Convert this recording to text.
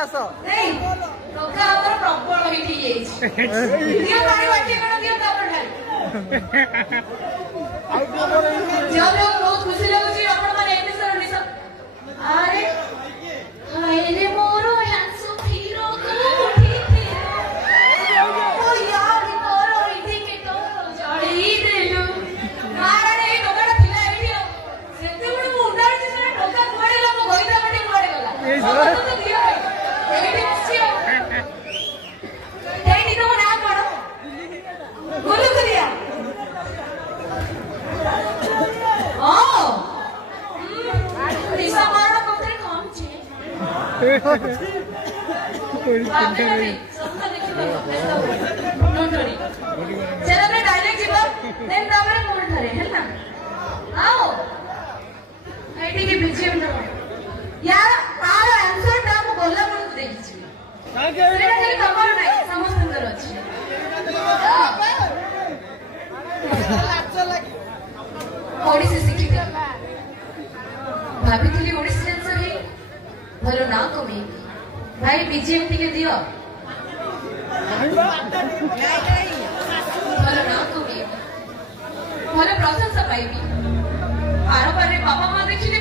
आस नहीं टोका हमर प्रबल हिठी जाई दियो पानी बाटी कोन दियो तापर ढाल जो बहुत खुशी लागुची आपण माने एने सर निस अरे हाय रे मोरो हंसु थीरो को उठी थी ओ यार मोरो रिधि के तो जड़ी देलु मारने ए टोका थिला एठी सेते गुड मुंडा जे टोका कोडे ला मो गोइता बटी मोडे गला तो दियो एठी बसियो एठी तो ना कोन गोलु करिया ओ दिशा मारो कोतरे कम छे कोई चिंता नहीं सबका देखिबा नोटरी चलो मैं डायरेक्ट जीवा देन तापर मोड धरे है ना आओ एठी के बीचे में यार तार आंसर टा मो बोलला मन को देखि छी सेटा खाली तमर नाही समस्त सुंदर अछि ओडिसी शिखिते भाभी थी ओडिसी डांसर है भलो ना कमी भाई बीजेएम टिके दियो भलो ना कमी भलो प्रशंसा पाइबी आरो पारे बाबा मां देखिले